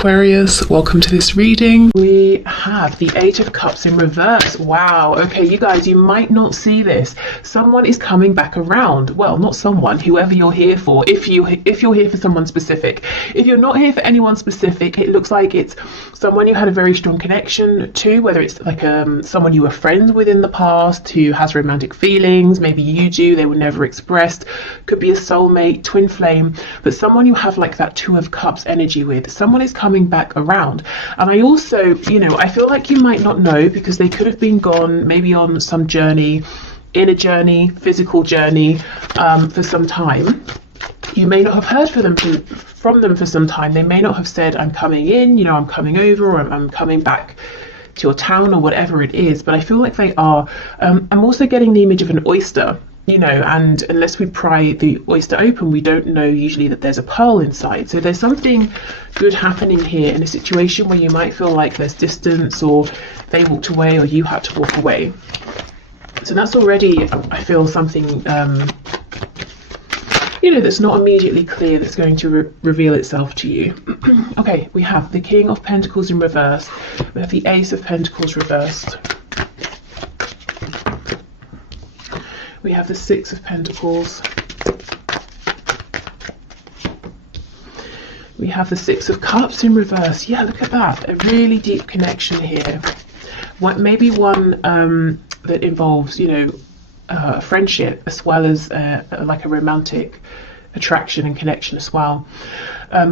Aquarius, welcome to this reading. We have the Eight of Cups in reverse. Wow. Okay, you guys, you might not see this. Someone is coming back around. Well, not someone, whoever you're here for. If you're here for someone specific. If you're not here for anyone specific, it looks like it's someone you had a very strong connection to, whether it's like someone you were friends with in the past who has romantic feelings. Maybe you do, they were never expressed. Could be a soulmate, twin flame, but someone you have like that Two of Cups energy with. Someone is coming back around. And I also, I feel like you might not know because they could have been gone maybe on some journey, inner journey, physical journey, for some time. You may not have heard from them for some time. They may not have said, I'm coming in, I'm coming over, or I'm coming back to your town, or whatever it is. But I feel like they are. I'm also getting the image of an oyster. And unless we pry the oyster open, we don't know usually that there's a pearl inside. So there's something good happening here in a situation where you might feel like there's distance, or they walked away, or you had to walk away. So that's already, I feel, something, that's not immediately clear that's going to reveal itself to you. Okay, we have the King of Pentacles in reverse. We have the Ace of Pentacles reversed. We have the Six of Pentacles. We have the Six of Cups in reverse. Yeah, look at that. A really deep connection here. Maybe one that involves, friendship as well as like a romantic attraction and connection as well.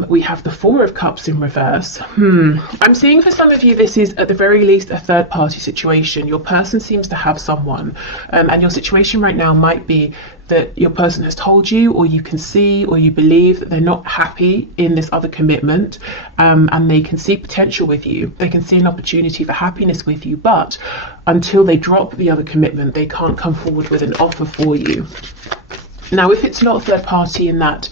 We have the Four of Cups in reverse. I'm seeing for some of you this is at the very least a third party situation. Your person seems to have someone, and your situation right now might be that your person has told you, or you can see, or you believe that they're not happy in this other commitment, and they can see potential with you. They can see an opportunity for happiness with you, but until they drop the other commitment, they can't come forward with an offer for you. Now, if it's not a third party in that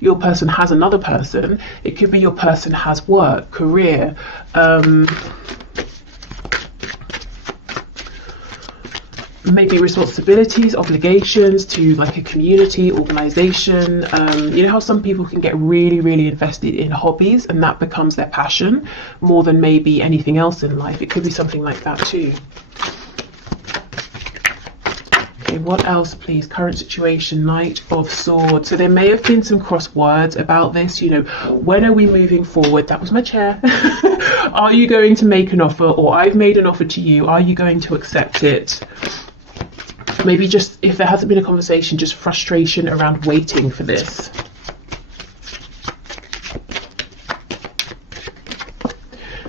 your person has another person, it could be your person has work, career, maybe responsibilities, obligations to like a community, organization. You know how some people can get really, really invested in hobbies and that becomes their passion more than maybe anything else in life. It could be something like that too. What else, please? Current situation, Knight of Swords. So there may have been some cross words about this. When are we moving forward? That was my chair. Are you going to make an offer, or I've made an offer to you? Are you going to accept it? Maybe just, if there hasn't been a conversation, just frustration around waiting for this.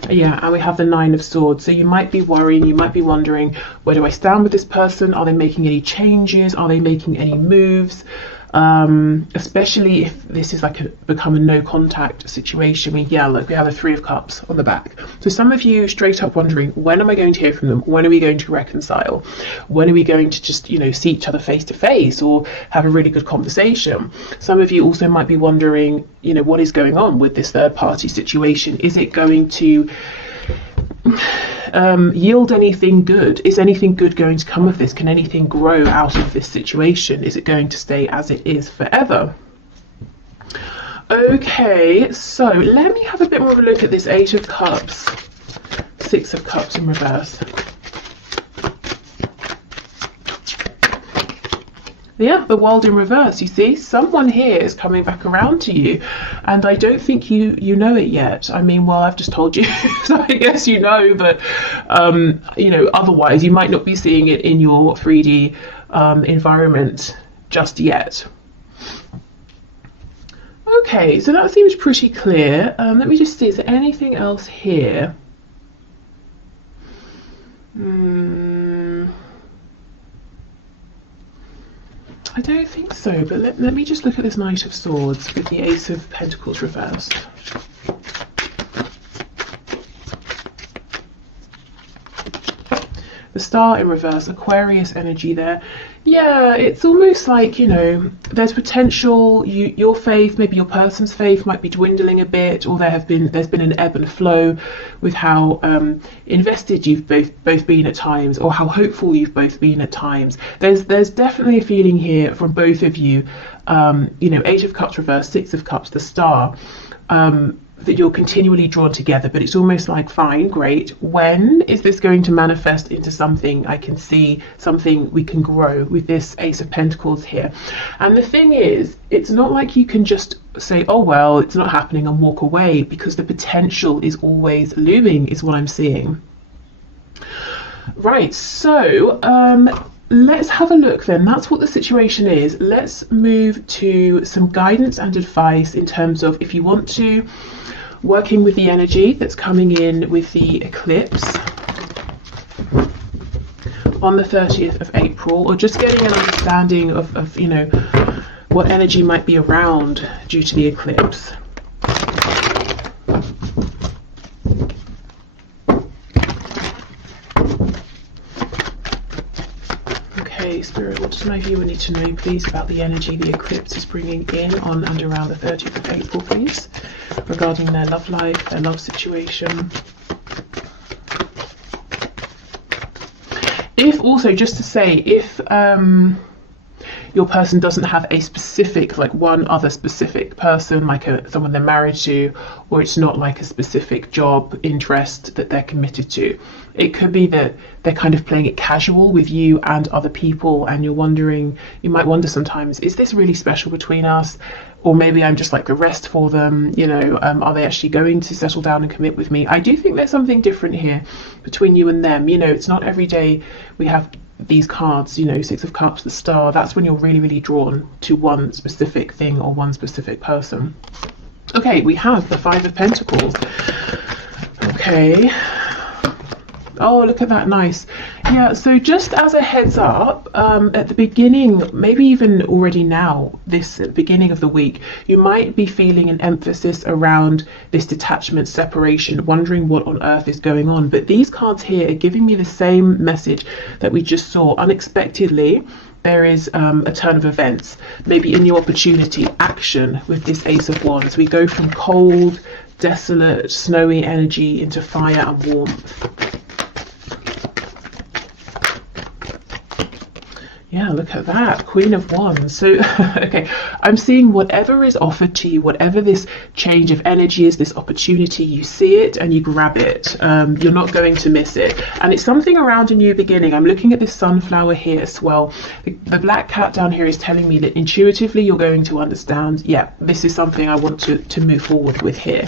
Yeah, and we have the Nine of Swords. So you might be worrying, you might be wondering, where do I stand with this person? Are they making any changes? Are they making any moves? Especially if this is like become a no contact situation. Look, we have a Three of Cups on the back. So some of you straight up wondering, when am I going to hear from them? When are we going to reconcile? When are we going to just, see each other face to face or have a really good conversation? Some of you also might be wondering, what is going on with this third party situation? Is it going to yield anything good? Is anything good going to come of this? Can anything grow out of this situation? Is it going to stay as it is forever? Okay, so let me have a bit more of a look at this Eight of Cups, Six of Cups in reverse. Yeah, the World in reverse. You see, someone here is coming back around to you, and I don't think you know it yet. I've just told you, so I guess you know, but otherwise you might not be seeing it in your 3D environment just yet. Okay, so that seems pretty clear. Let me just see, is there anything else here? I don't think so, but let me just look at this Knight of Swords with the Ace of Pentacles reversed. The Star in reverse, Aquarius energy there. Yeah, it's almost like, there's potential, your faith, maybe your person's faith might be dwindling a bit, or there's been an ebb and flow with how invested you've both been at times, or how hopeful you've both been at times. There's definitely a feeling here from both of you, Eight of Cups reversed, Six of Cups, the Star. that you're continually drawn together, but it's almost like, fine, great, when is this going to manifest into something I can see, something we can grow, with this Ace of Pentacles here? And the thing is, it's not like you can just say, oh well, it's not happening, and walk away, because the potential is always looming, is what I'm seeing. Right, so let's have a look then. That's what the situation is. Let's move to some guidance and advice in terms of, if you want to, working with the energy that's coming in with the eclipse on the 30th of April, or just getting an understanding of you know, what energy might be around due to the eclipse. Spirit, what does my viewer need to know, please, about the energy the eclipse is bringing in on and around the 30th of April, please, regarding their love life, their love situation? If also, just to say, if your person doesn't have a specific, like one other specific person, like someone they're married to, or it's not like a specific job interest that they're committed to, it could be that they're kind of playing it casual with you and other people, and you're wondering, you might wonder sometimes, is this really special between us? Or maybe I'm just like the rest for them, you know, are they actually going to settle down and commit with me? I do think there's something different here between you and them. You know, it's not every day we have these cards, you know, Six of Cups, the Star. That's when you're really, really drawn to one specific thing or one specific person. Okay, we have the Five of Pentacles. Okay. Oh, look at that, nice. Yeah, so just as a heads up, at the beginning, maybe even already now, this beginning of the week, you might be feeling an emphasis around this detachment, separation, wondering what on earth is going on. But these cards here are giving me the same message that we just saw. Unexpectedly, there is a turn of events, maybe a new opportunity, action with this Ace of Wands. We go from cold, desolate, snowy energy into fire and warmth. Yeah, look at that, Queen of Wands. So, okay, I'm seeing whatever is offered to you, whatever this change of energy is, this opportunity, you see it and you grab it. You're not going to miss it. And it's something around a new beginning. I'm looking at this sunflower here as well. The black cat down here is telling me that intuitively you're going to understand, yeah, this is something I want to move forward with here.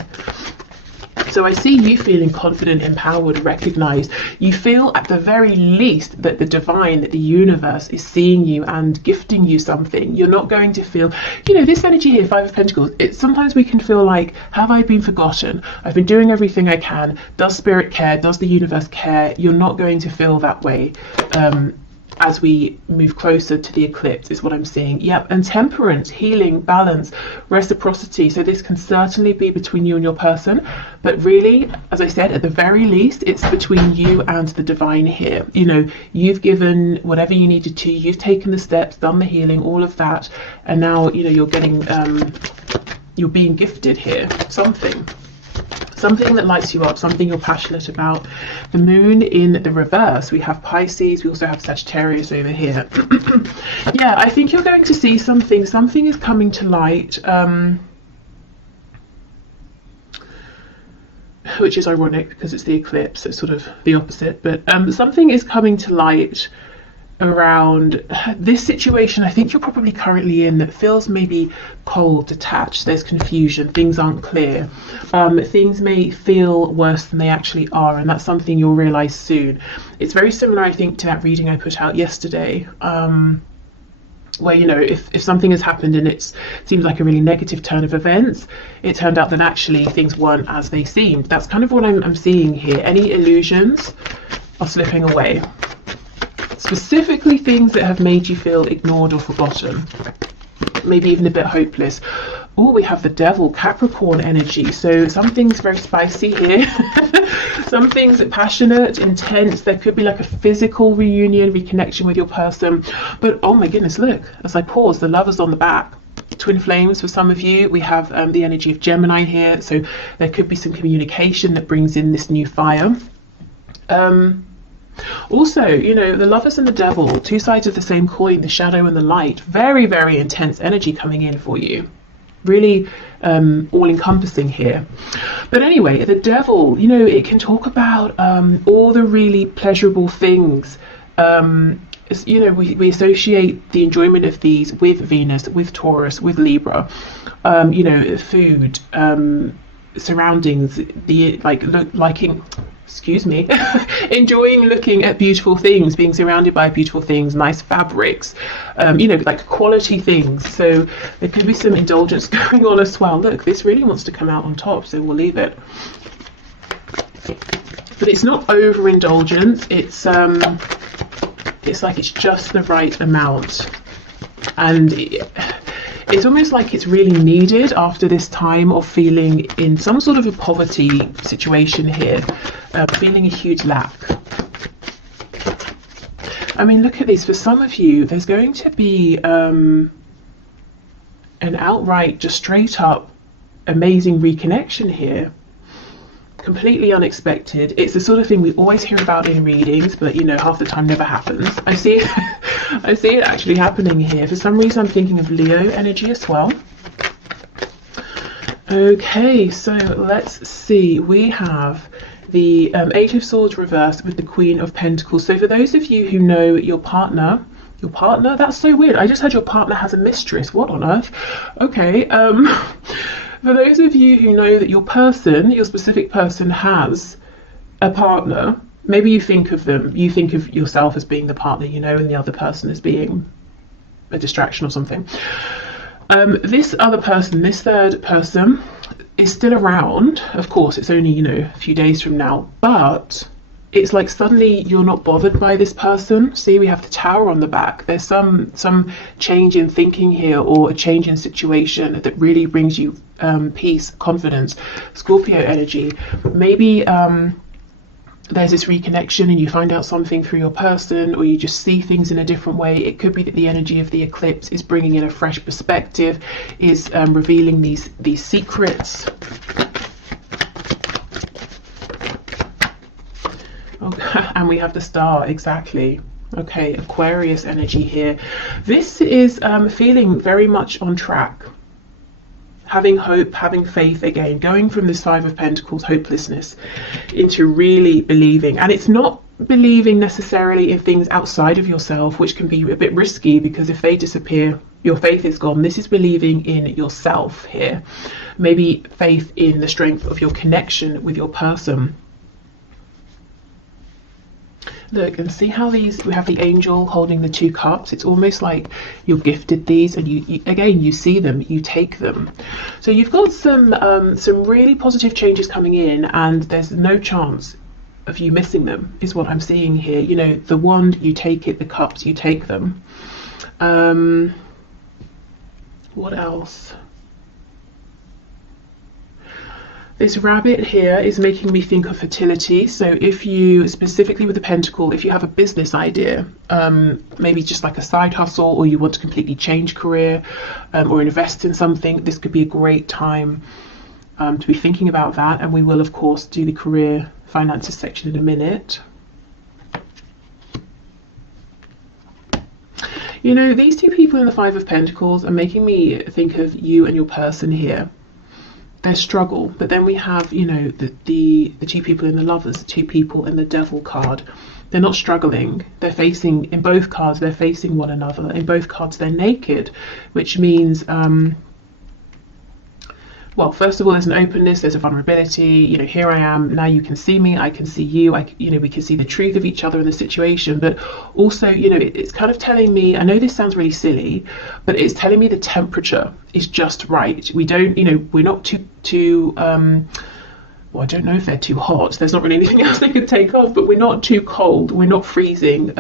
So I see you feeling confident, empowered, recognized. You feel at the very least that the divine, that the universe is seeing you and gifting you something. You're not going to feel, you know, this energy here, Five of Pentacles, sometimes we can feel like, have I been forgotten? I've been doing everything I can. Does spirit care? Does the universe care? You're not going to feel that way. As we move closer to the eclipse is what I'm seeing. Yep, and temperance, healing, balance, reciprocity. So this can certainly be between you and your person, but really, as I said, at the very least, it's between you and the divine here. You know, you've given whatever you needed to, you've taken the steps, done the healing, all of that, and now, you know, you're getting, you're being gifted here, something that lights you up, something you're passionate about. The moon in the reverse, we have Pisces, we also have Sagittarius over here. Yeah, I think you're going to see something is coming to light, which is ironic because it's the eclipse, it's sort of the opposite, but something is coming to light around this situation I think you're probably currently in that feels maybe cold, detached, there's confusion, things aren't clear, things may feel worse than they actually are, and that's something you'll realize soon. It's very similar, I think, to that reading I put out yesterday, where, you know, if something has happened and it seems like a really negative turn of events, it turned out that actually things weren't as they seemed. That's kind of what I'm seeing here. Any illusions are slipping away. Specifically things that have made you feel ignored or forgotten, maybe even a bit hopeless. Oh, we have the Devil, Capricorn energy. So something's very spicy here. Something's passionate, intense. There could be like a physical reunion, reconnection with your person. But oh my goodness, look, as I pause, the Lover's on the back. Twin flames for some of you. We have the energy of Gemini here. So there could be some communication that brings in this new fire. Also, you know, the Lovers and the Devil, two sides of the same coin, the shadow and the light. Very, very intense energy coming in for you. really all-encompassing here. But anyway, the devil, you know, it can talk about all the really pleasurable things. You know, we associate the enjoyment of these with Venus, with Taurus, with Libra. You know, food, surroundings, the liking, excuse me, enjoying looking at beautiful things, being surrounded by beautiful things, nice fabrics, you know, like quality things. So there could be some indulgence going on as well. Look, this really wants to come out on top, so we'll leave it. But it's not overindulgence. It's like it's just the right amount, and it's almost like it's really needed after this time of feeling in some sort of a poverty situation here, feeling a huge lack. I mean, look at this. For some of you, there's going to be an outright, just straight up amazing reconnection here. Completely unexpected. It's the sort of thing we always hear about in readings, but you know, half the time never happens. I see it actually happening here. For some reason I'm thinking of Leo energy as well. Okay, so let's see. We have the Eight of Swords reversed with the Queen of Pentacles. So for those of you who know your partner, that's so weird. I just heard your partner has a mistress. What on earth? Okay. For those of you who know that your specific person has a partner, maybe you think of yourself as being the partner, you know, and the other person as being a distraction or something. This other person, this third person, is still around. Of course, it's only, you know, a few days from now, but it's like suddenly you're not bothered by this person. See, we have the Tower on the back. There's some change in thinking here, or a change in situation that really brings you peace, confidence. Scorpio energy. Maybe there's this reconnection and you find out something through your person, or you just see things in a different way. It could be that the energy of the eclipse is bringing in a fresh perspective, is revealing these secrets. Okay, and we have the Star, exactly. Okay, Aquarius energy here. This is feeling very much on track. Having hope, having faith again, going from this Five of Pentacles, hopelessness, into really believing. And it's not believing necessarily in things outside of yourself, which can be a bit risky, because if they disappear, your faith is gone. This is believing in yourself here. Maybe faith in the strength of your connection with your person. Look and see how we have the angel holding the two cups. It's almost like you're gifted these, and you again, you see them, you take them. So you've got some really positive changes coming in, and there's no chance of you missing them, is what I'm seeing here. You know, the wand, you take it, the cups, you take them. What else? This rabbit here is making me think of fertility. So if you, specifically with the pentacle, if you have a business idea, maybe just like a side hustle, or you want to completely change career, or invest in something, this could be a great time to be thinking about that. And we will, of course, do the career finances section in a minute. You know, these two people in the Five of Pentacles are making me think of you and your person here. Their struggle, but then we have, you know, the two people in the Lovers, the two people in the Devil card. They're not struggling. They're facing, in both cards, they're facing one another. In both cards, they're naked, which means, well, first of all, there's an openness, there's a vulnerability. You know, here I am, now you can see me, I can see you, you know, we can see the truth of each other in the situation. But also, you know, it's kind of telling me, I know this sounds really silly, but it's telling me the temperature is just right. We don't, you know, we're not too well, I don't know if they're too hot. There's not really anything else they could take off, but we're not too cold, we're not freezing.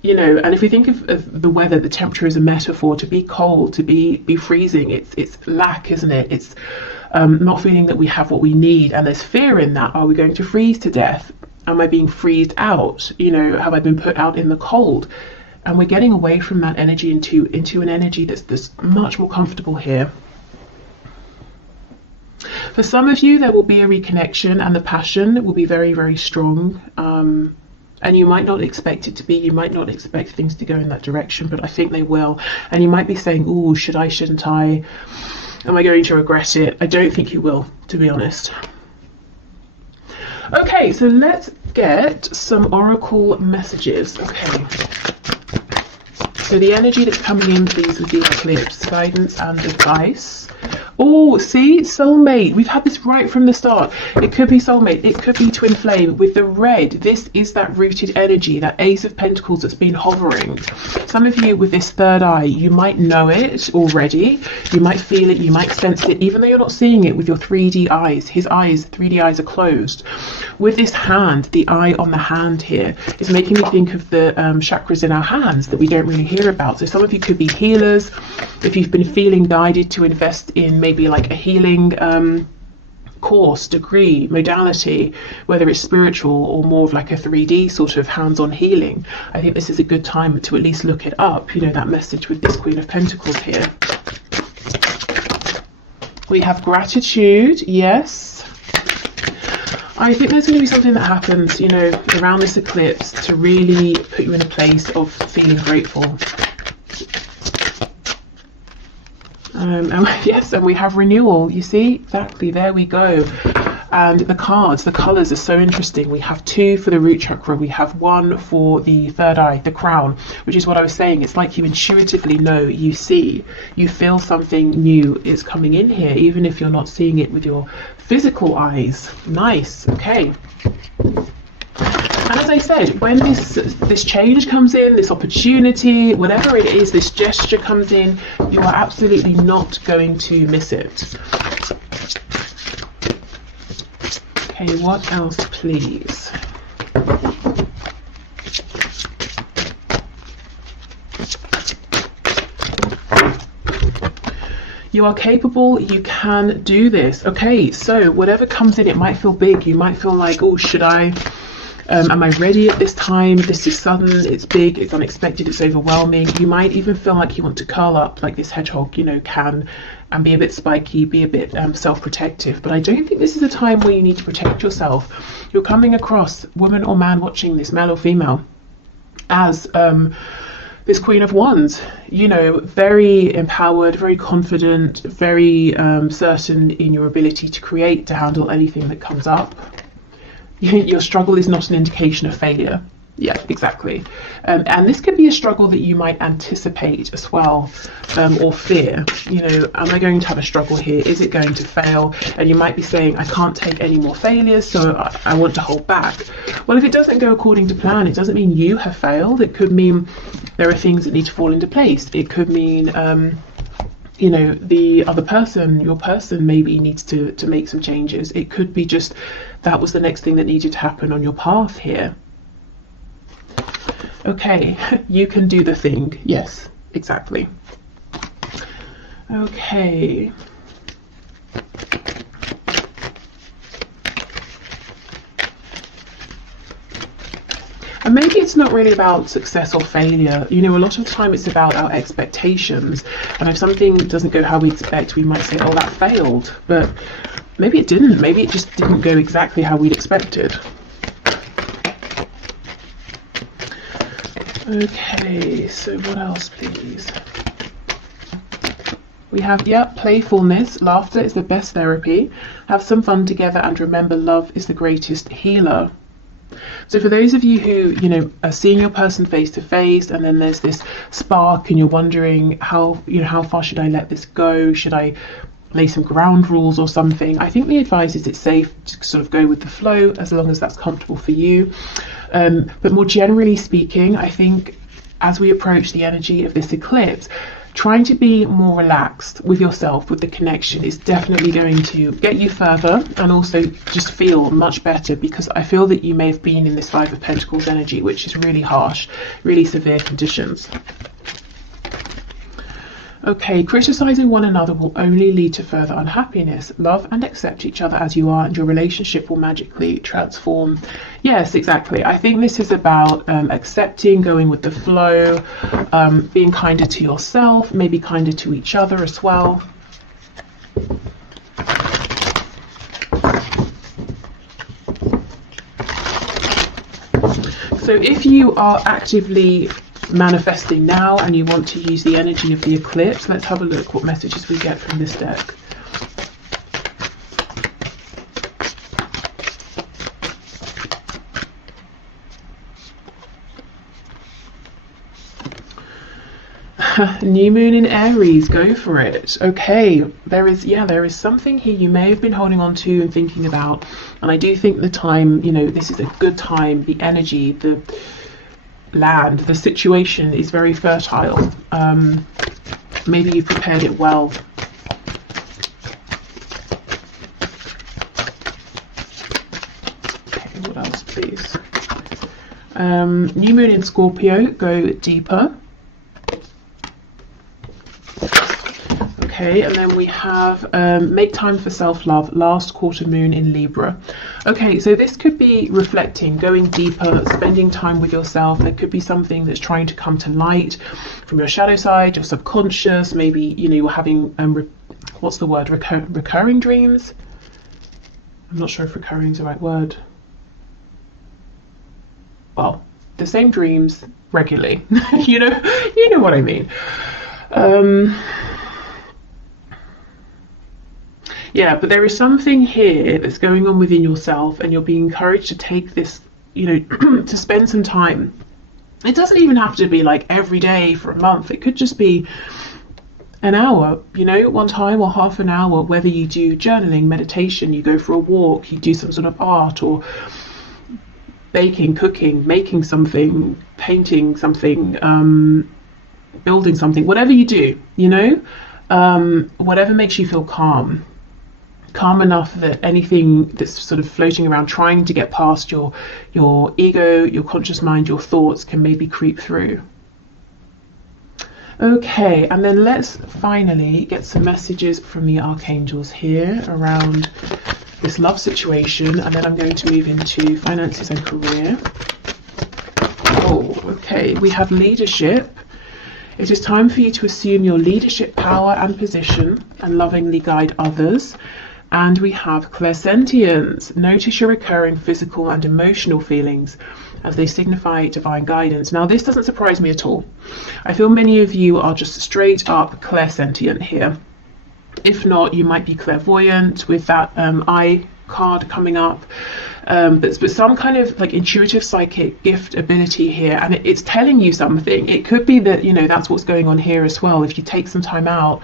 You know, and if we think of the weather, the temperature is a metaphor. To be cold, to be freezing, it's lack, isn't it? It's not feeling that we have what we need, and there's fear in that. Are we going to freeze to death? Am I being freezed out? You know, have I been put out in the cold? And we're getting away from that energy into an energy that's much more comfortable here. For some of you, there will be a reconnection, and the passion will be very, very strong. And you might not expect it to be, you might not expect things to go in that direction, but I think they will. And you might be saying, oh, should I, shouldn't I? Am I going to regret it? I don't think you will, to be honest. Okay, so let's get some oracle messages. Okay. So the energy that's coming in, please, with the eclipse, guidance and advice. Oh, see, soulmate. We've had this right from the start. It could be soulmate. It could be twin flame. With the red, this is that rooted energy, that Ace of Pentacles that's been hovering. Some of you with this third eye, you might know it already. You might feel it. You might sense it, even though you're not seeing it with your 3D eyes. His eyes, 3D eyes, are closed. With this hand, the eye on the hand here is making me think of the chakras in our hands that we don't really hear about. So some of you could be healers. If you've been feeling guided to invest in maybe like a healing course, degree, modality, whether it's spiritual or more of like a 3D sort of hands-on healing, I think this is a good time to at least look it up, you know, that message with this Queen of Pentacles here. We have gratitude, yes. I think there's going to be something that happens, you know, around this eclipse to really put you in a place of feeling grateful. And yes, and we have renewal, you see, exactly, there we go. And the cards, the colors are so interesting. We have 2 for the root chakra, we have 1 for the third eye, the crown, which is what I was saying. It's like you intuitively know, you see, you feel something new is coming in here, even if you're not seeing it with your physical eyes. Nice, okay. And as I said, when this change comes in, this opportunity, whatever it is, this gesture comes in, you are absolutely not going to miss it. Okay, what else, please? You are capable, you can do this. Okay, so whatever comes in, it might feel big. You might feel like, oh, should I? Am I ready at this time? This is sudden, it's big, it's unexpected, it's overwhelming. You might even feel like you want to curl up like this hedgehog, you know, can, and be a bit spiky, be a bit self-protective. But I don't think this is a time where you need to protect yourself. You're coming across, woman or man watching this, male or female, as this Queen of Wands, you know, very empowered, very confident, very certain in your ability to create, to handle anything that comes up. Your struggle is not an indication of failure. Yeah, exactly. And this could be a struggle that you might anticipate as well, or fear. You know, am I going to have a struggle here? Is it going to fail? And you might be saying, I can't take any more failures, so I want to hold back. Well, if it doesn't go according to plan, it doesn't mean you have failed. It could mean there are things that need to fall into place. It could mean, you know, the other person, your person maybe needs to make some changes. It could be just that was the next thing that needed to happen on your path here. Okay, you can do the thing. Yes, exactly. Okay. And maybe it's not really about success or failure. You know, a lot of the time it's about our expectations. And if something doesn't go how we expect, we might say, oh, that failed. But maybe it didn't. Maybe it just didn't go exactly how we'd expected. Okay, so what else, please? We have, playfulness. Laughter is the best therapy. Have some fun together, and remember, love is the greatest healer. So for those of you who, you know, are seeing your person face to face, and then there's this spark and you're wondering how far should I let this go? Should I lay some ground rules or something? I think the advice is it's safe to sort of go with the flow as long as that's comfortable for you. But more generally speaking, I think as we approach the energy of this eclipse, trying to be more relaxed with yourself, with the connection, is definitely going to get you further and also just feel much better, because I feel that you may have been in this Five of Pentacles energy, which is really harsh, really severe conditions. Okay, criticizing one another will only lead to further unhappiness. Love and accept each other as you are, and your relationship will magically transform. Yes, exactly. I think this is about accepting, going with the flow, being kinder to yourself, maybe kinder to each other as well. So if you are actively manifesting now and you want to use the energy of the eclipse. Let's have a look what messages we get from this deck. New moon in Aries, go for it. Okay, there is something here you may have been holding on to and thinking about, and I do think the time, you know, this is a good time. The energy, the land, the situation is very fertile. Maybe you've prepared it well. Okay, what else, please? New moon in Scorpio, go deeper. Okay, and then we have make time for self-love, last quarter moon in Libra. Okay, so this could be reflecting, going deeper, spending time with yourself. There could be something that's trying to come to light from your shadow side, your subconscious. Maybe, you know, you're having, what's the word, recurring dreams? I'm not sure if recurring is the right word. Well, the same dreams regularly. you know what I mean. Yeah, but there is something here that's going on within yourself, and you're being encouraged to take this, you know, to spend some time. It doesn't even have to be like every day for a month. It could just be an hour, you know, one time, or half an hour, whether you do journaling, meditation, you go for a walk, you do some sort of art, or baking, cooking, making something, painting something, building something, whatever you do, you know, whatever makes you feel calm enough that anything that's sort of floating around trying to get past your ego, your conscious mind, your thoughts can maybe creep through. Okay, and then let's finally get some messages from the archangels here around this love situation, and then I'm going to move into finances and career. Oh, okay, we have leadership. It is time for you to assume your leadership power and position and lovingly guide others. And we have clairsentience. Notice your recurring physical and emotional feelings as they signify divine guidance. Now, this doesn't surprise me at all. I feel many of you are just straight up clairsentient here. If not, you might be clairvoyant with that eye card coming up. But some kind of like intuitive psychic gift ability here, and it's telling you something. It could be that, you know, that's what's going on here as well. If you take some time out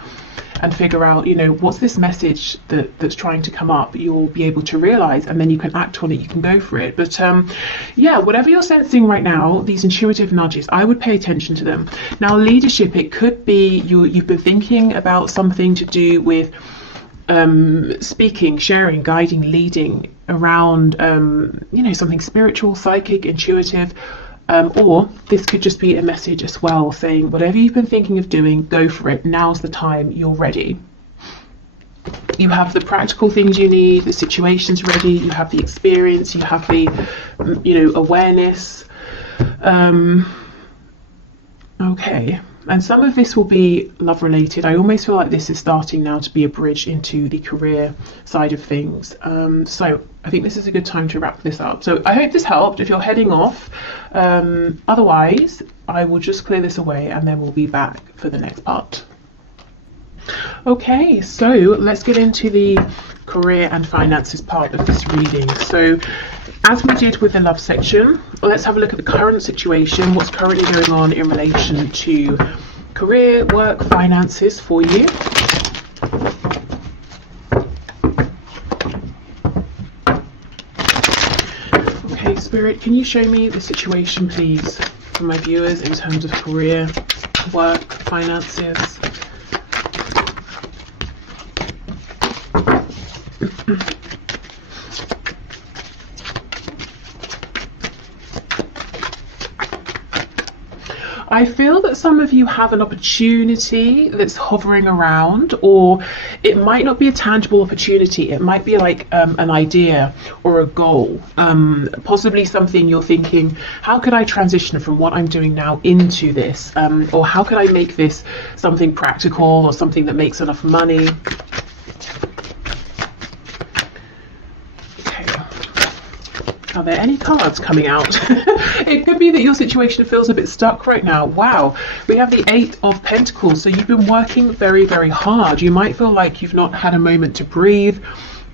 and figure out, you know, what's this message that's trying to come up, you'll be able to realize, and then you can act on it, you can go for it. But yeah, whatever you're sensing right now, these intuitive nudges, I would pay attention to them. Now, leadership, it could be you've been thinking about something to do with speaking, sharing, guiding, leading around, you know, something spiritual, psychic, intuitive, or this could just be a message as well saying whatever you've been thinking of doing, go for it. Now's the time, you're ready. You have the practical things you need, the situation's ready, you have the experience, you have the, you know, awareness. Okay. And some of this will be love related. I almost feel like this is starting now to be a bridge into the career side of things. So I think this is a good time to wrap this up. So I hope this helped if you're heading off. Otherwise, I will just clear this away and then we'll be back for the next part. Okay, so let's get into the career and finances part of this reading. So as we did with the love section, let's have a look at the current situation, what's currently going on in relation to career, work, finances for you. Okay, Spirit, can you show me the situation, please, for my viewers in terms of career, work, finances? I feel that some of you have an opportunity that's hovering around, or it might not be a tangible opportunity. It might be like an idea or a goal, possibly something you're thinking, how could I transition from what I'm doing now into this? Or how could I make this something practical or something that makes enough money? Okay. Are there any cards coming out? It could be that your situation feels a bit stuck right now. Wow, we have the 8 of Pentacles. So you've been working very, very hard. You might feel like you've not had a moment to breathe,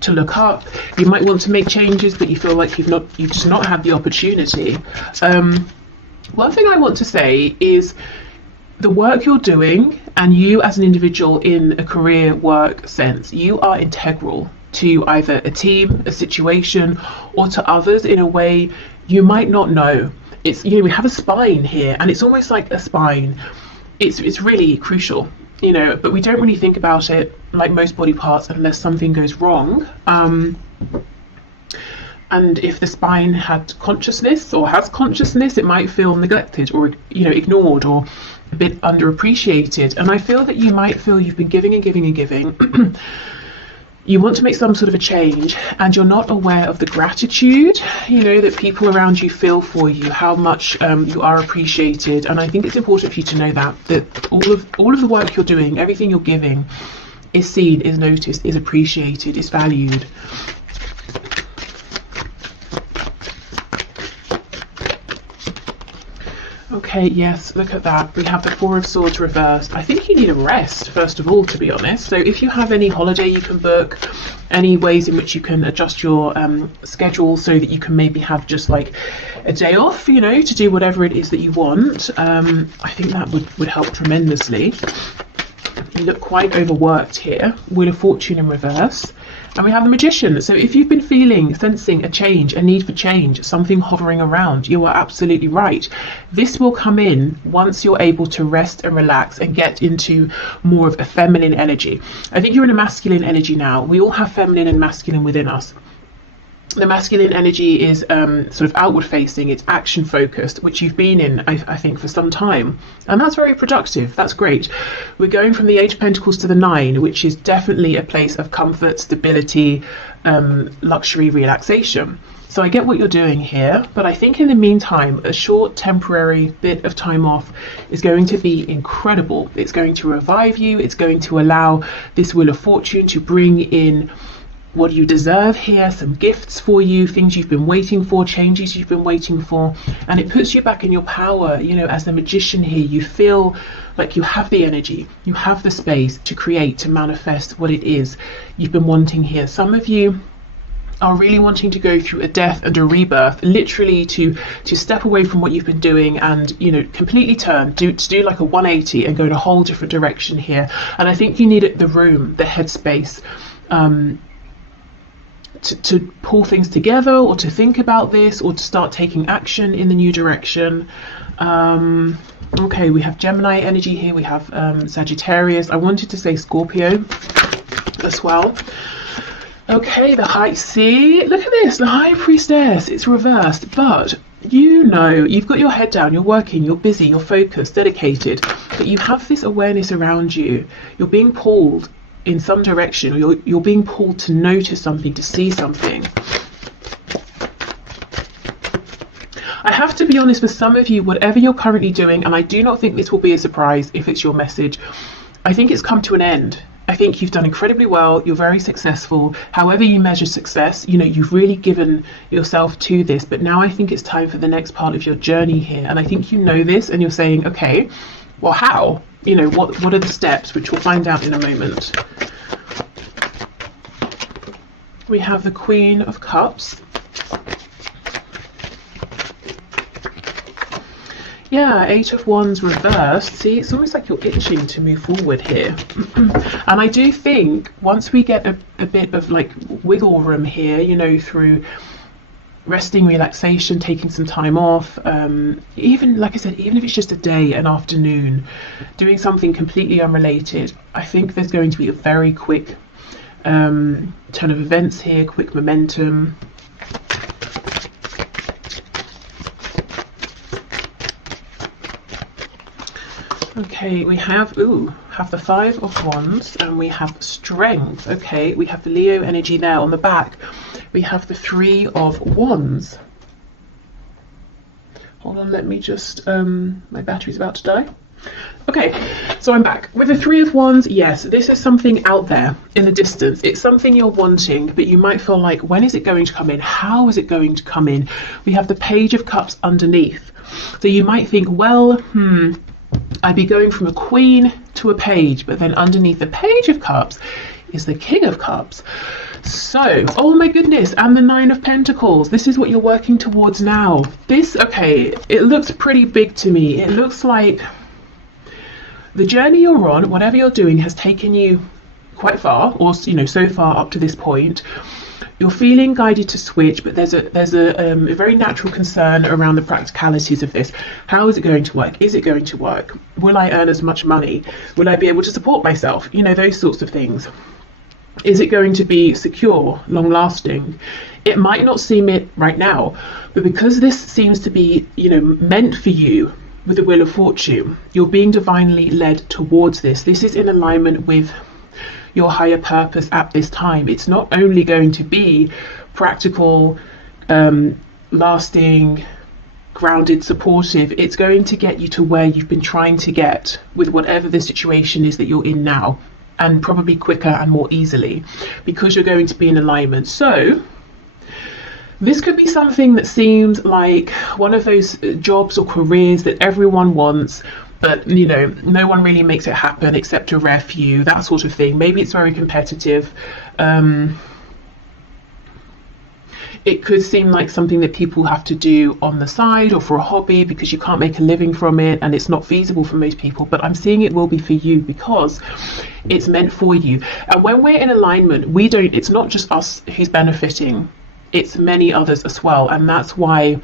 to look up. You might want to make changes, but you feel like you've just not had the opportunity. One thing I want to say is the work you're doing, and you as an individual in a career work sense, you are integral to either a team, a situation, or to others in a way you might not know. It's, you know, we have a spine here, and it's almost like a spine. It's really crucial, you know, but we don't really think about it like most body parts unless something goes wrong. And if the spine had consciousness or has consciousness, it might feel neglected or, you know, ignored or a bit underappreciated. And I feel that you might feel you've been giving and giving and giving. You want to make some sort of a change, and you're not aware of the gratitude, you know, that people around you feel for you, how much you are appreciated. And I think it's important for you to know that all of the work you're doing, everything you're giving, is seen, is noticed, is appreciated, is valued. Okay, yes, look at that. We have the 4 of Swords reversed. I think you need a rest, first of all, to be honest. So if you have any holiday you can book, any ways in which you can adjust your schedule so that you can maybe have just like a day off, you know, to do whatever it is that you want, I think that would help tremendously. You look quite overworked here. Wheel of Fortune in reverse. And we have the Magician. So if you've been sensing a change, a need for change, something hovering around, you are absolutely right. This will come in once you're able to rest and relax and get into more of a feminine energy. I think you're in a masculine energy now. We all have feminine and masculine within us. The masculine energy is sort of outward facing, it's action focused, which you've been in, I think, for some time. And that's very productive, that's great. We're going from the 8 of Pentacles to the 9, which is definitely a place of comfort, stability, luxury, relaxation. So I get what you're doing here, but I think in the meantime, a short temporary bit of time off is going to be incredible. It's going to revive you, it's going to allow this Wheel of Fortune to bring in what you deserve here, some gifts for you, things you've been waiting for, changes you've been waiting for, and it puts you back in your power. You know, as the Magician here, you feel like you have the energy, you have the space to create, to manifest what it is you've been wanting here. Some of you are really wanting to go through a death and a rebirth, literally to step away from what you've been doing and, you know, completely turn, to do like a 180 and go in a whole different direction here. And I think you need the room, the headspace, to pull things together, or to think about this, or to start taking action in the new direction. Okay, we have Gemini energy here, we have Sagittarius. I wanted to say Scorpio as well. Okay, the High Sea. Look at this, the High Priestess. It's reversed, but you know, you've got your head down, you're working, you're busy, you're focused, dedicated, but you have this awareness around you. You're being pulled in some direction, or you're being pulled to notice something, to see something. I have to be honest, for some of you, whatever you're currently doing, and I do not think this will be a surprise if it's your message, I think it's come to an end. I think you've done incredibly well, you're very successful. However you measure success, you know, you've really given yourself to this, but now I think it's time for the next part of your journey here. And I think you know this, and you're saying, okay, well, how? You know, what are the steps, which we'll find out in a moment. We have the Queen of Cups. Yeah, 8 of Wands reversed. See, it's almost like you're itching to move forward here. And I do think once we get a bit of like wiggle room here, you know, through resting, relaxation, taking some time off, even, like I said, even if it's just a day, an afternoon, doing something completely unrelated, I think there's going to be a very quick turn of events here, quick momentum. Okay, we have the 5 of Wands, and we have Strength. Okay, we have the Leo energy there on the back. We have the 3 of Wands. Hold on, let me just, my battery's about to die. Okay, so I'm back. With the Three of Wands, yes, this is something out there in the distance. It's something you're wanting, but you might feel like, when is it going to come in? How is it going to come in? We have the Page of Cups underneath. So you might think, well, I'd be going from a Queen to a Page, but then underneath the Page of Cups is the King of Cups. So, oh my goodness, and the Nine of Pentacles. This is what you're working towards now. This, okay, it looks pretty big to me. It looks like the journey you're on, whatever you're doing, has taken you quite far, or so far up to this point. You're feeling guided to switch, but there's a very natural concern around the practicalities of this. How is it going to work? Is it going to work? Will I earn as much money? Will I be able to support myself? Those sorts of things. Is it going to be secure, long lasting? It might not seem it right now, but because this seems to be, meant for you, with the Wheel of Fortune, you're being divinely led towards this. This is in alignment with your higher purpose at this time. It's not only going to be practical, lasting, grounded, supportive. It's going to get you to where you've been trying to get with whatever the situation is that you're in now, and probably quicker and more easily, because you're going to be in alignment. So this could be something that seems like one of those jobs or careers that everyone wants, but no one really makes it happen except a rare few, that sort of thing. Maybe it's very competitive. It could seem like something that people have to do on the side or for a hobby because you can't make a living from it and it's not feasible for most people, but I'm seeing it will be for you because it's meant for you. And when we're in alignment, it's not just us who's benefiting, it's many others as well. And that's why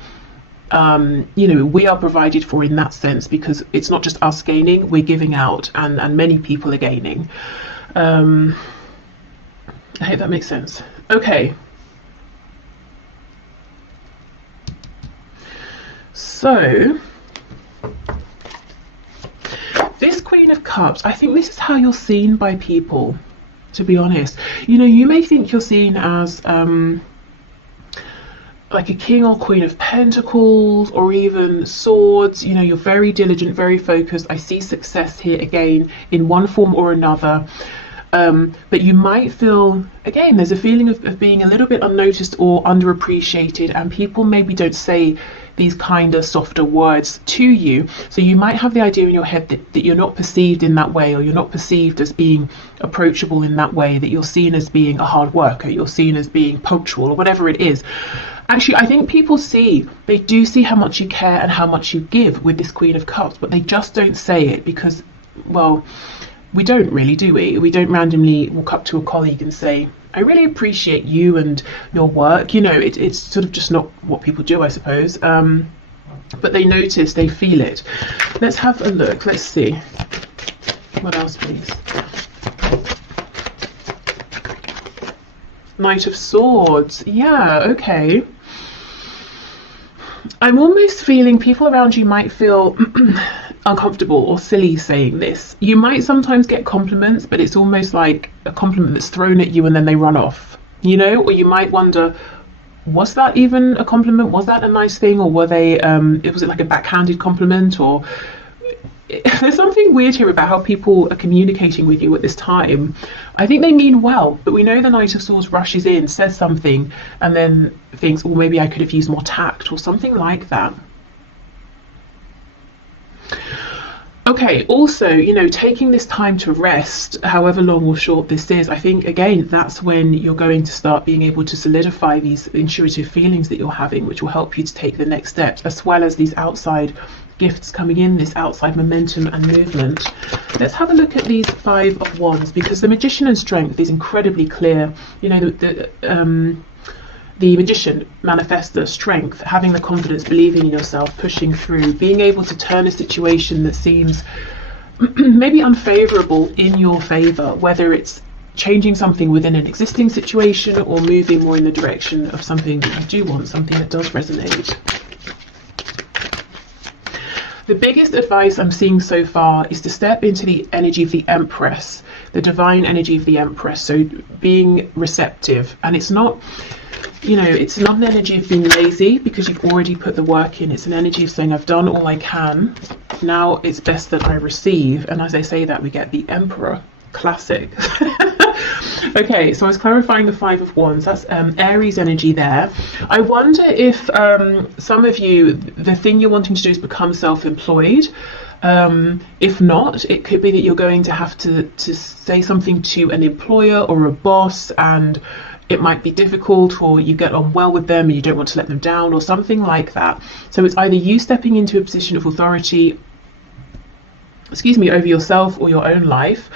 we are provided for in that sense, because it's not just us gaining, we're giving out, and many people are gaining. I hope that makes sense. Okay, so this Queen of Cups, I think this is how you're seen by people, to be honest. You may think you're seen as like a King or Queen of Pentacles, or even Swords. You're very diligent, very focused. I see success here again in one form or another. But you might feel, again, there's a feeling of being a little bit unnoticed or underappreciated, and people maybe don't say these kinder, softer words to you. So you might have the idea in your head that you're not perceived in that way, or you're not perceived as being approachable in that way, that you're seen as being a hard worker, you're seen as being punctual, or whatever it is. Actually, I think people they do see how much you care and how much you give with this Queen of Cups, but they just don't say it because, well, we don't really, do we? We don't randomly walk up to a colleague and say, I really appreciate you and your work. It's sort of just not what people do, I suppose. But they notice, they feel it. Let's have a look. Let's see. What else, please? Knight of Swords. Yeah, okay. I'm almost feeling people around you might feel uncomfortable or silly saying this. You might sometimes get compliments, but it's almost like a compliment that's thrown at you and then they run off, or you might wonder, was that even a compliment? Was that a nice thing? Or was it like a backhanded compliment? Or there's something weird here about how people are communicating with you at this time. I think they mean well, but we know the Knight of Swords rushes in, says something, and then thinks, oh, maybe I could have used more tact or something like that. Okay, also, taking this time to rest, however long or short this is, I think, again, that's when you're going to start being able to solidify these intuitive feelings that you're having, which will help you to take the next step, as well as these outside gifts coming in, this outside momentum and movement. Let's have a look at these Five of Wands, because the Magician and Strength is incredibly clear. The Magician, manifestor, strength, having the confidence, believing in yourself, pushing through, being able to turn a situation that seems maybe unfavorable in your favor, whether it's changing something within an existing situation or moving more in the direction of something that you do want, something that does resonate. The biggest advice I'm seeing so far is to step into the energy of the Empress, the divine energy of the Empress. So being receptive, and it's not, it's not an energy of being lazy because you've already put the work in. It's an energy of saying, I've done all I can. Now it's best that I receive. And as I say that, we get the Emperor. Classic. Okay, so I was clarifying the Five of Wands. That's Aries energy there. I wonder if some of you, the thing you're wanting to do is become self-employed. If not, it could be that you're going to have to say something to an employer or a boss, and it might be difficult, or you get on well with them and you don't want to let them down, or something like that. So it's either you stepping into a position of authority, over yourself or your own life,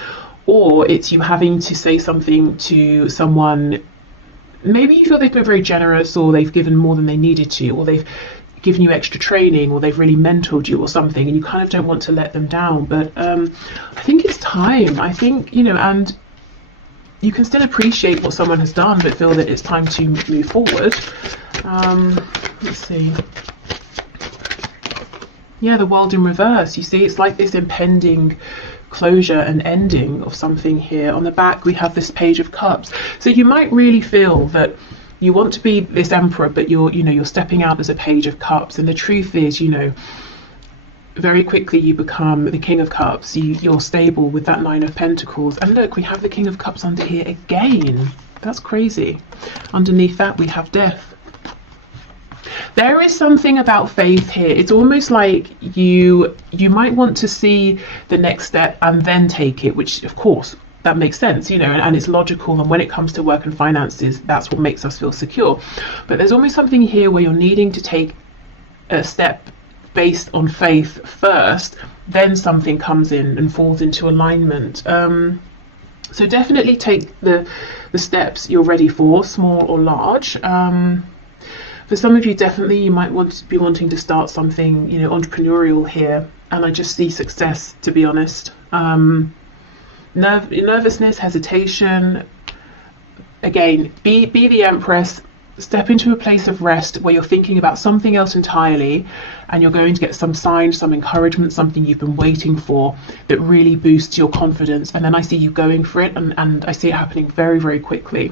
or it's you having to say something to someone. Maybe you feel they've been very generous, or they've given more than they needed to, or they've given you extra training, or they've really mentored you or something, and you kind of don't want to let them down. But I think it's time. I think, and you can still appreciate what someone has done, but feel that it's time to move forward. Let's see. Yeah, the World in reverse. You see, it's like this impending closure and ending of something here. On the back, we have this Page of Cups. So you might really feel that you want to be this Emperor, but you're stepping out as a Page of Cups. And the truth is, very quickly you become the King of Cups. You're stable with that Nine of Pentacles. And look, we have the King of Cups under here again. That's crazy. Underneath that, we have Death. There is something about faith here. It's almost like you might want to see the next step and then take it, which of course that makes sense, and it's logical. And when it comes to work and finances, that's what makes us feel secure. But there's almost something here where you're needing to take a step based on faith first, then something comes in and falls into alignment. So definitely take the steps you're ready for, small or large. For some of you, definitely you might want to be wanting to start something, entrepreneurial here. And I just see success, to be honest. Nervousness, hesitation. Again, be the Empress. Step into a place of rest where you're thinking about something else entirely, and you're going to get some sign, some encouragement, something you've been waiting for that really boosts your confidence. And then I see you going for it, and I see it happening very, very quickly.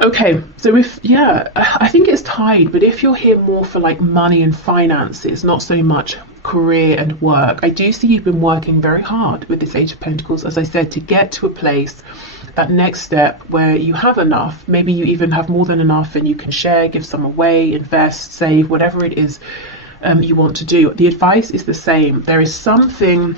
Okay, so I think it's tied, but if you're here more for like money and finances, not so much career and work, I do see you've been working very hard with this Eight of Pentacles, as I said, to get to a place, that next step where you have enough. Maybe you even have more than enough and you can share, give some away, invest, save, whatever it is you want to do. The advice is the same. There is something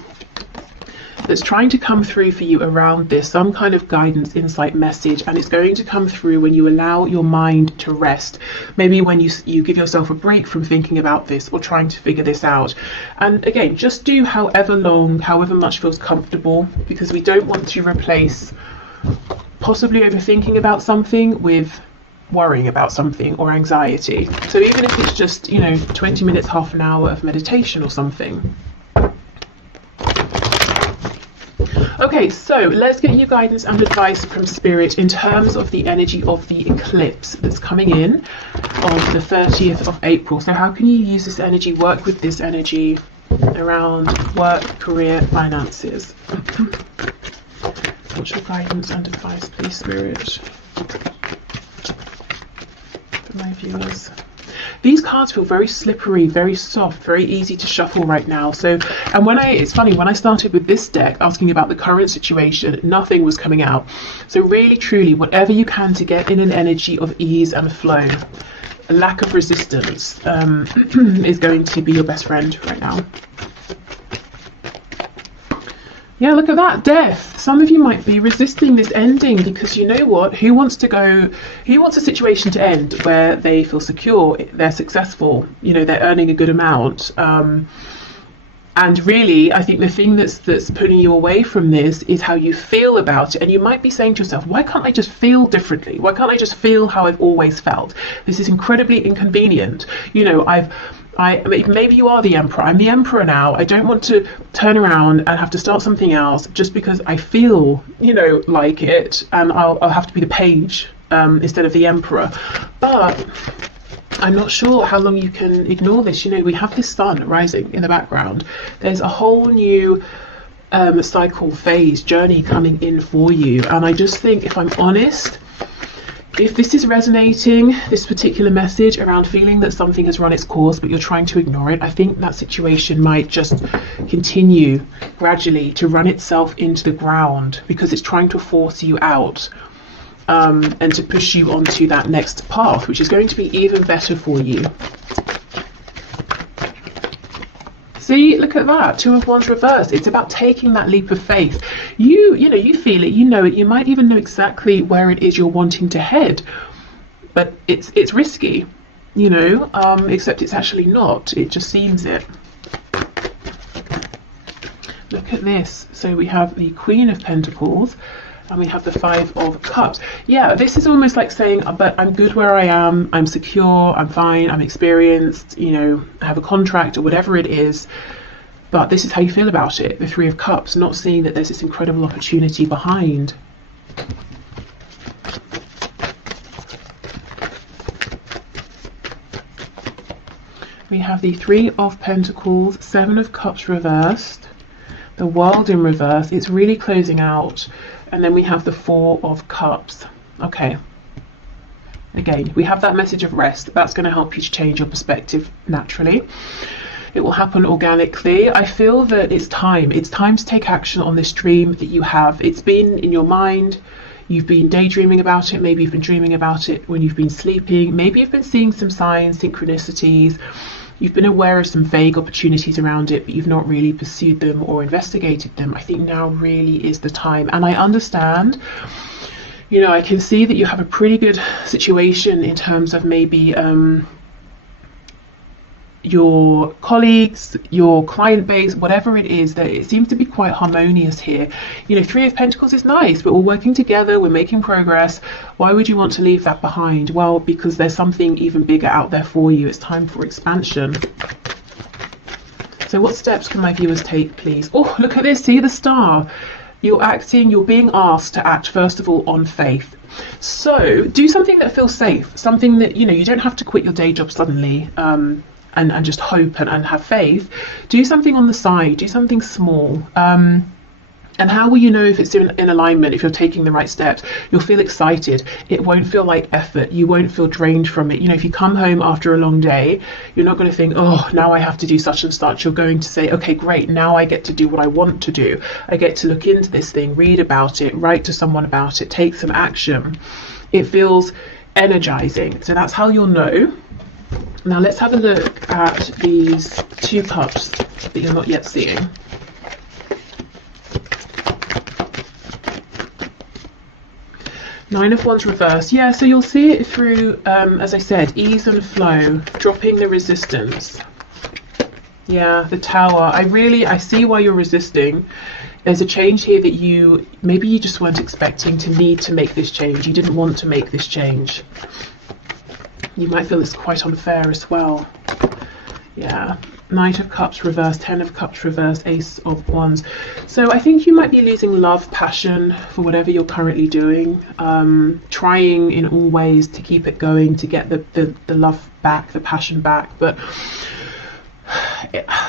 that's trying to come through for you around this, some kind of guidance, insight, message, and it's going to come through when you allow your mind to rest. Maybe when you give yourself a break from thinking about this or trying to figure this out. And again, just do however long, however much feels comfortable, because we don't want to replace possibly overthinking about something with worrying about something or anxiety. So even if it's just 20 minutes, half an hour of meditation or something. Okay, so let's get you guidance and advice from Spirit in terms of the energy of the eclipse that's coming in on the 30th of April. So how can you use this energy, work with this energy around work, career, finances? What's your guidance and advice, please, Spirit, for my viewers? These cards feel very slippery, very soft, very easy to shuffle right now. So, and it's funny, when I started with this deck asking about the current situation, nothing was coming out. So really, truly, whatever you can to get in an energy of ease and flow, a lack of resistance is going to be your best friend right now. Yeah, look at that, Death. Some of you might be resisting this ending because you know what? Who wants a situation to end where they feel secure, they're successful, they're earning a good amount. And really, I think the thing that's pulling you away from this is how you feel about it. And you might be saying to yourself, why can't I just feel differently? Why can't I just feel how I've always felt? This is incredibly inconvenient. Maybe you are the Emperor. I'm the Emperor now. I don't want to turn around and have to start something else just because I feel, like it, and I'll have to be the Page instead of the Emperor. But I'm not sure how long you can ignore this. We have this sun rising in the background. There's a whole new cycle, phase, journey coming in for you. And I just think, if I'm honest, If this is resonating, this particular message around feeling that something has run its course but you're trying to ignore it, I think that situation might just continue gradually to run itself into the ground because it's trying to force you out, and to push you onto that next path, which is going to be even better for you. See, look at that, Two of Wands reversed. It's about taking that leap of faith. You know, you feel it, you know it, you might even know exactly where it is you're wanting to head, but it's risky, you know, except it's actually not. It just seems it. Look at this. So we have the Queen of Pentacles and we have the Five of Cups. Yeah, this is almost like saying, but I'm good where I am, I'm secure, I'm fine, I'm experienced, you know, I have a contract or whatever it is, but this is how you feel about it. The Three of Cups, not seeing that there's this incredible opportunity behind. We have the Three of Pentacles, Seven of Cups reversed, the World in reverse. It's really closing out. And then we have the Four of Cups. Okay. Again, we have that message of rest. That's going to help you to change your perspective naturally. It will happen organically. I feel that it's time. It's time to take action on this dream that you have. It's been in your mind. You've been daydreaming about it. Maybe you've been dreaming about it when you've been sleeping. Maybe you've been seeing some signs, synchronicities. You've been aware of some vague opportunities around it, but you've not really pursued them or investigated them. I think now really is the time. And I understand, you know, I can see that you have a pretty good situation in terms of maybe your colleagues, your client base, whatever it is, that it seems to be quite harmonious here. You know, Three of Pentacles is nice, but we're working together, we're making progress. Why would you want to leave that behind? Well, because there's something even bigger out there for you. It's time for expansion. So what steps can my viewers take, please? Oh, look at this, see the star. You're being asked to act, first of all, on faith. So do something that feels safe, something that, you know, you don't have to quit your day job suddenly, and just hope and have faith. Do something on the side, do something small. And how will you know if it's in alignment, if you're taking the right steps? You'll feel excited. It won't feel like effort. You won't feel drained from it. You know, if you come home after a long day, you're not going to think, oh, now I have to do such and such. You're going to say, okay, great, now I get to do what I want to do. I get to look into this thing, read about it, write to someone about it, take some action. It feels energizing. So that's how you'll know. Now let's have a look at these two cups that you're not yet seeing. Nine of Wands reverse. Yeah, so you'll see it through, as I said, ease and flow, dropping the resistance. Yeah, the Tower. I see why you're resisting. There's a change here that maybe you just weren't expecting to need to make this change. You didn't want to make this change. You might feel it's quite unfair as well. Yeah. Knight of Cups reversed, Ten of Cups reversed, Ace of Wands. So I think you might be losing love, passion for whatever you're currently doing. Trying in all ways to keep it going, to get the love back, the passion back. But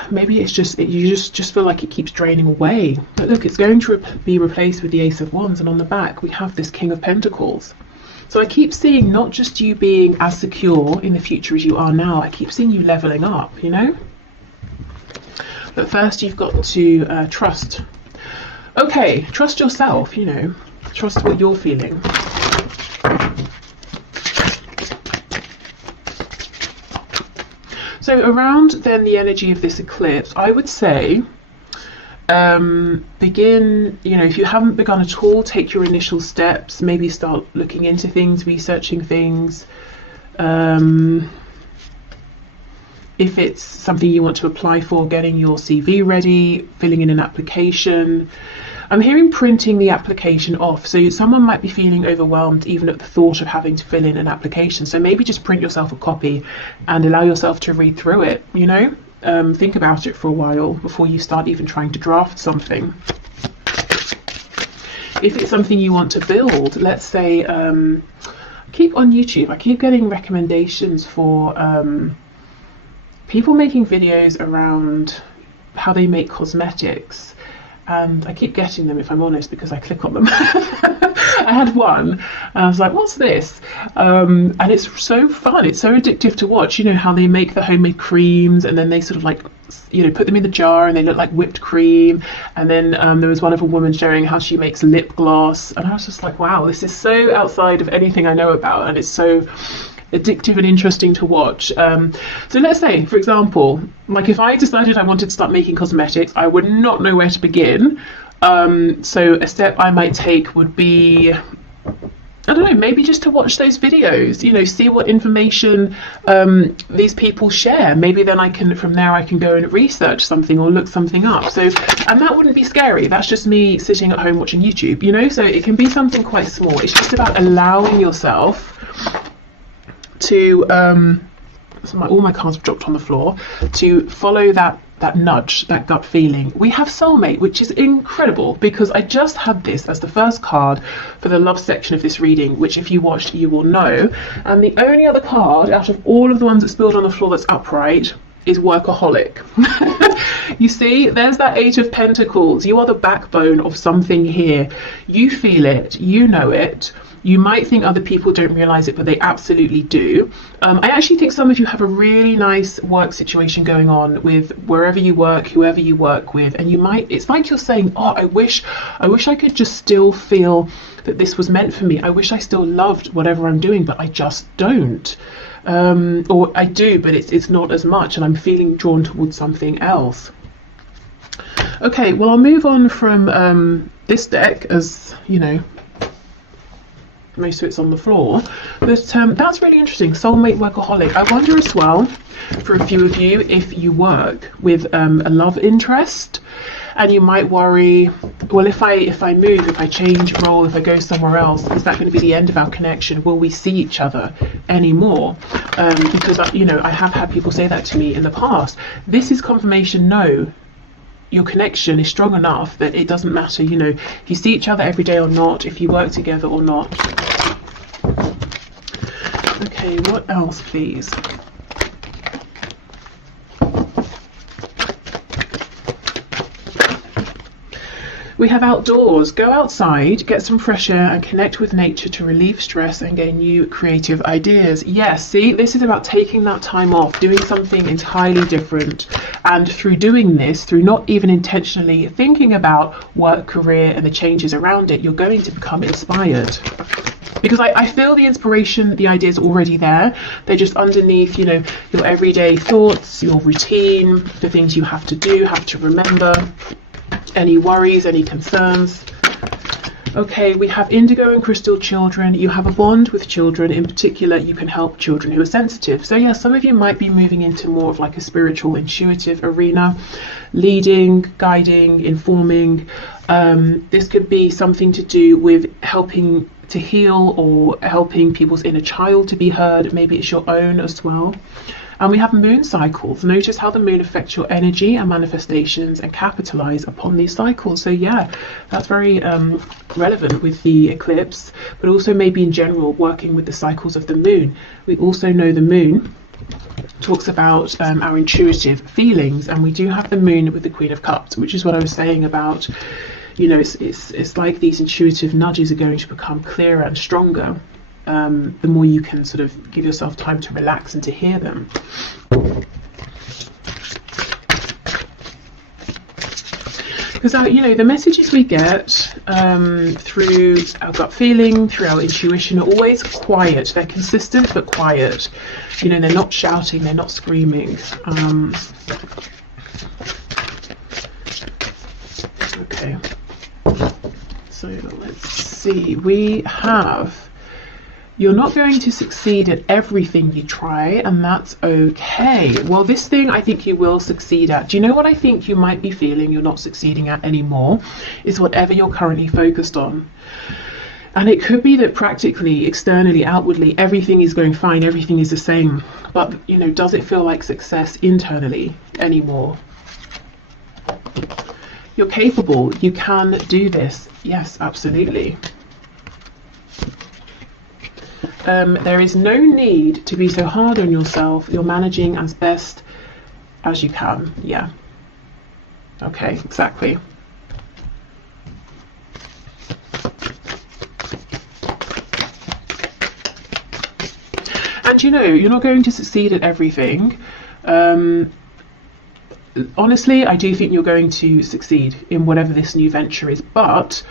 maybe it's just, you just feel like it keeps draining away. But look, it's going to be replaced with the Ace of Wands. And on the back, we have this King of Pentacles. So I keep seeing not just you being as secure in the future as you are now, I keep seeing you leveling up, you know? But first you've got to trust. Okay, trust yourself, you know, trust what you're feeling. So around then the energy of this eclipse, I would say, begin, you know, if you haven't begun at all, take your initial steps, maybe start looking into things, researching things. If it's something you want to apply for, getting your CV ready, filling in an application. I'm hearing printing the application off. So someone might be feeling overwhelmed even at the thought of having to fill in an application. So maybe just print yourself a copy and allow yourself to read through it, you know? Think about it for a while before you start even trying to draft something. If it's something you want to build, let's say, keep on YouTube. I keep getting recommendations for people making videos around how they make cosmetics and I keep getting them, if I'm honest, because I click on them. I had one and I was like, what's this? And it's so fun, it's so addictive to watch. You know how they make the homemade creams, and then they sort of like, you know, put them in the jar and they look like whipped cream. And then there was one of a woman showing how she makes lip gloss, and I was just like, wow, this is so outside of anything I know about, and it's so addictive and interesting to watch. So let's say, for example, like if I decided I wanted to start making cosmetics, I would not know where to begin. So a step I might take would be, I don't know, maybe just to watch those videos, you know, see what information these people share. Maybe then from there I can go and research something or look something up. So, and that wouldn't be scary. That's just me sitting at home watching YouTube, you know, so it can be something quite small. It's just about allowing yourself to, all my cards have dropped on the floor, to follow that nudge, that gut feeling. We have soulmate, which is incredible, because I just had this as the first card for the love section of this reading, which if you watched you will know. And the only other card out of all of the ones that spilled on the floor that's upright is workaholic. You see, there's that Eight of Pentacles. You are the backbone of something here. You feel it, you know it. You might think other people don't realize it, but they absolutely do. I actually think some of you have a really nice work situation going on with wherever you work, whoever you work with, and it's like you're saying, oh, I wish I could just still feel that this was meant for me. I wish I still loved whatever I'm doing, but I just don't. Or I do, but it's not as much, and I'm feeling drawn towards something else. Okay, well, I'll move on from this deck, as you know, most of it's on the floor, but that's really interesting. Soulmate, workaholic. I wonder as well, for a few of you, if you work with a love interest, and you might worry, well, if I move, if I change role, if I go somewhere else, is that going to be the end of our connection? Will we see each other anymore? Because you know, I have had people say that to me in the past. This is confirmation. No, your connection is strong enough that it doesn't matter, you know, if you see each other every day or not, if you work together or not. Okay, what else, please? We have outdoors. Go outside, get some fresh air and connect with nature to relieve stress and gain new creative ideas. Yes, see, this is about taking that time off, doing something entirely different. And through doing this, through not even intentionally thinking about work, career and the changes around it, you're going to become inspired. Because I feel the inspiration, the ideas already there. They're just underneath, you know, your everyday thoughts, your routine, the things you have to do, have to remember. Any worries, any concerns. Okay, we have indigo and crystal children. You have a bond with children. In particular, you can help children who are sensitive. So yeah, some of you might be moving into more of like a spiritual, intuitive arena, leading, guiding, informing. This could be something to do with helping to heal or helping people's inner child to be heard. Maybe it's your own as well. And we have moon cycles. Notice how the moon affects your energy and manifestations and capitalize upon these cycles. So yeah, that's very relevant with the eclipse, but also maybe in general working with the cycles of the moon. We also know the moon talks about our intuitive feelings, and we do have the moon with the Queen of Cups, which is what I was saying about, you know, it's like these intuitive nudges are going to become clearer and stronger. The more you can sort of give yourself time to relax and to hear them. Because you know, the messages we get through our gut feeling, through our intuition, are always quiet. They're consistent but quiet. You know, they're not shouting, they're not screaming. Okay, so let's see. We have, you're not going to succeed at everything you try, and that's okay. Well, this thing I think you will succeed at. Do you know what I think you might be feeling you're not succeeding at anymore? Is whatever you're currently focused on. And it could be that practically, externally, outwardly, everything is going fine, everything is the same. But, you know, does it feel like success internally anymore? You're capable. You can do this. Yes, absolutely. There is no need to be so hard on yourself. You're managing as best as you can. Yeah. Okay, exactly. And you know, you're not going to succeed at everything. Honestly, I do think you're going to succeed in whatever this new venture is. But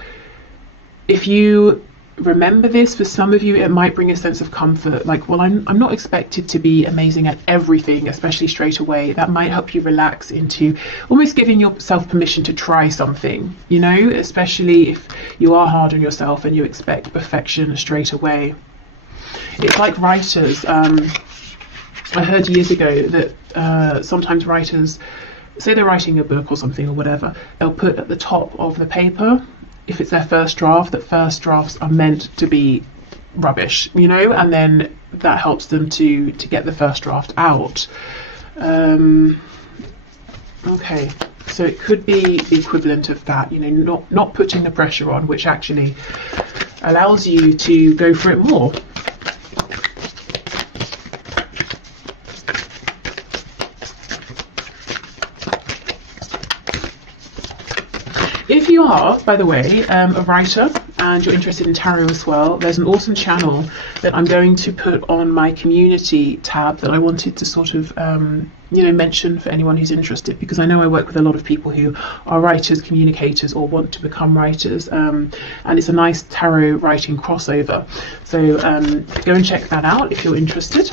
if you remember this, for some of you, it might bring a sense of comfort. Like, well, I'm not expected to be amazing at everything, especially straight away. That might help you relax into almost giving yourself permission to try something, you know, especially if you are hard on yourself and you expect perfection straight away. It's like writers. I heard years ago that sometimes writers, say they're writing a book or something or whatever, they'll put at the top of the paper, if it's their first draft, that first drafts are meant to be rubbish, you know, and then that helps them to get the first draft out. Okay, so it could be the equivalent of that, you know, not putting the pressure on, which actually allows you to go for it more. If you are, by the way, a writer and you're interested in tarot as well, there's an awesome channel that I'm going to put on my community tab that I wanted to sort of, you know, mention for anyone who's interested, because I know I work with a lot of people who are writers, communicators, or want to become writers, and it's a nice tarot writing crossover. So go and check that out if you're interested.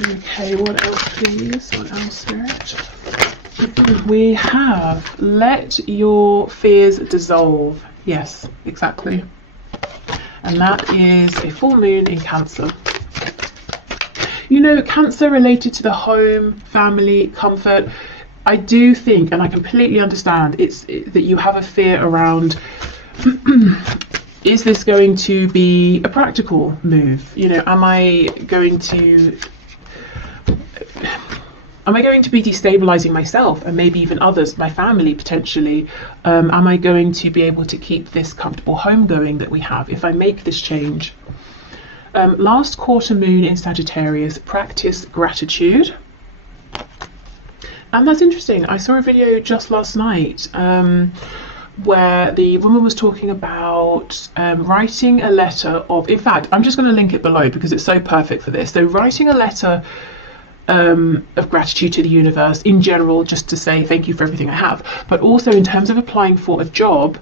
Okay, what else, please? What else, Spirit? We have let your fears dissolve. Yes, exactly. And that is a full moon in Cancer. You know, Cancer related to the home, family, comfort. I do think, and I completely understand, that you have a fear around is this going to be a practical move? You know, am I going to be destabilizing myself and maybe even others, my family potentially? Am I going to be able to keep this comfortable home going that we have if I make this change? Last quarter moon in Sagittarius, practice gratitude. And that's interesting. I saw a video just last night where the woman was talking about writing a letter of, in fact, I'm just going to link it below because it's so perfect for this. So writing a letter of gratitude to the universe in general, just to say thank you for everything I have, but also in terms of applying for a job,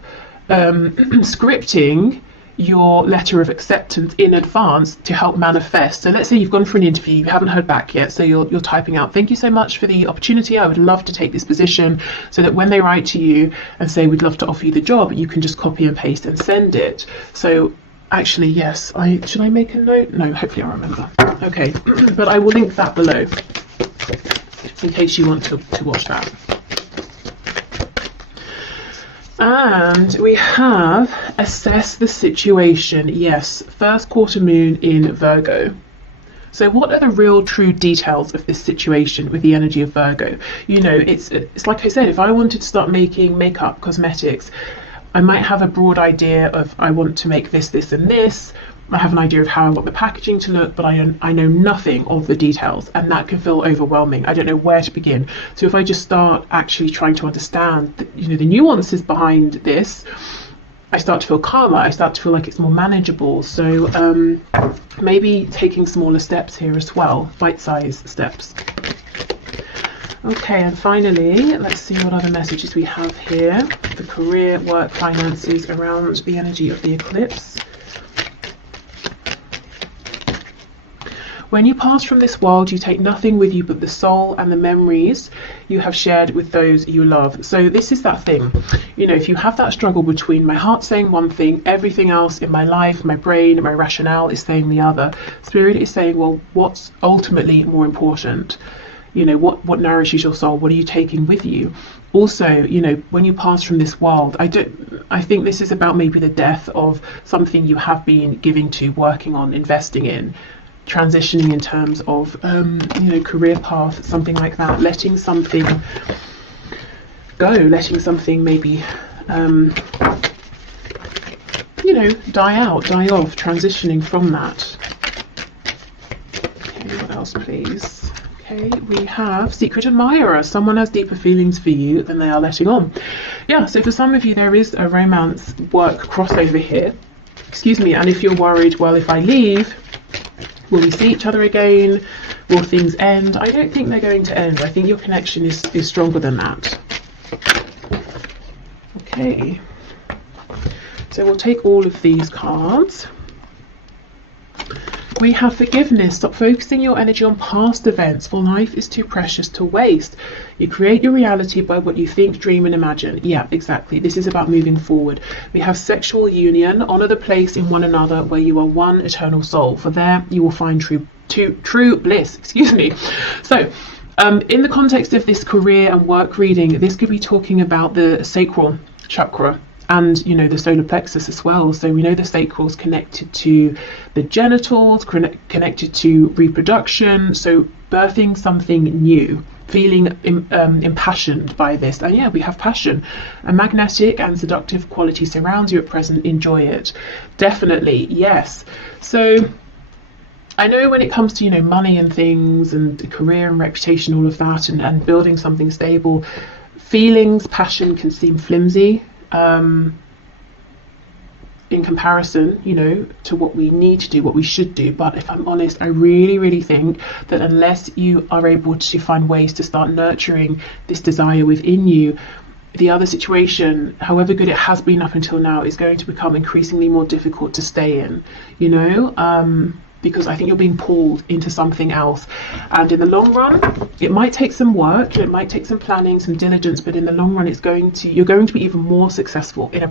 scripting your letter of acceptance in advance to help manifest. So let's say you've gone for an interview, you haven't heard back yet, so you're typing out, thank you so much for the opportunity, I would love to take this position, so that when they write to you and say we'd love to offer you the job, you can just copy and paste and send it. So actually, yes, should I make a note? No, hopefully I'll remember. Okay, but I will link that below in case you want to watch that. And we have assess the situation. Yes, first quarter moon in Virgo. So what are the real true details of this situation with the energy of Virgo? You know, it's like I said, if I wanted to start making makeup, cosmetics, I might have a broad idea of I want to make this, this and this. I have an idea of how I want the packaging to look, but I know nothing of the details, and that can feel overwhelming. I don't know where to begin. So if I just start actually trying to understand the nuances behind this, I start to feel calmer. I start to feel like it's more manageable. So maybe taking smaller steps here as well, bite-sized steps. Okay, and finally, let's see what other messages we have here. The career, work, finances around the energy of the eclipse. When you pass from this world, you take nothing with you but the soul and the memories you have shared with those you love. So this is that thing, you know, if you have that struggle between my heart saying one thing, everything else in my life, my brain, my rationale is saying the other. Spirit is saying, well, what's ultimately more important? You know, what nourishes your soul? What are you taking with you? Also, you know, when you pass from this world, I think this is about maybe the death of something you have been giving to, working on, investing in, transitioning in terms of you know, career path, something like that, letting something go, letting something maybe you know, die out, die off, transitioning from that. Okay, what else please? Okay, we have secret admirer. Someone has deeper feelings for you than they are letting on. Yeah, so for some of you there is a romance work crossover here. excuse me, and if you're worried, well, if I leave, will we see each other again? Will things end? I don't think they're going to end. I think your connection is stronger than that. Okay. So we'll take all of these cards. We have forgiveness. Stop focusing your energy on past events, for life is too precious to waste. You create your reality by what you think, dream and imagine. Yeah, exactly. This is about moving forward. We have sexual union. Honor the place in one another where you are one eternal soul. For there you will find true bliss. Excuse me. So in the context of this career and work reading, this could be talking about the sacral chakra. And, you know, the solar plexus as well. So we know the sacral is connected to the genitals, connected to reproduction. So birthing something new, feeling impassioned by this. And yeah, we have passion. A magnetic and seductive quality surrounds you at present. Enjoy it. Definitely, yes. So I know when it comes to, you know, money and things and career and reputation, all of that, and building something stable, feelings, passion can seem flimsy. In comparison, you know, to what we need to do, what we should do. But if I'm honest, I really think that unless you are able to find ways to start nurturing this desire within you, the other situation, however good it has been up until now, is going to become increasingly more difficult to stay in, you know, because I think you're being pulled into something else. And in the long run, it might take some work, it might take some planning, some diligence, but in the long run, you're going to be even more successful in a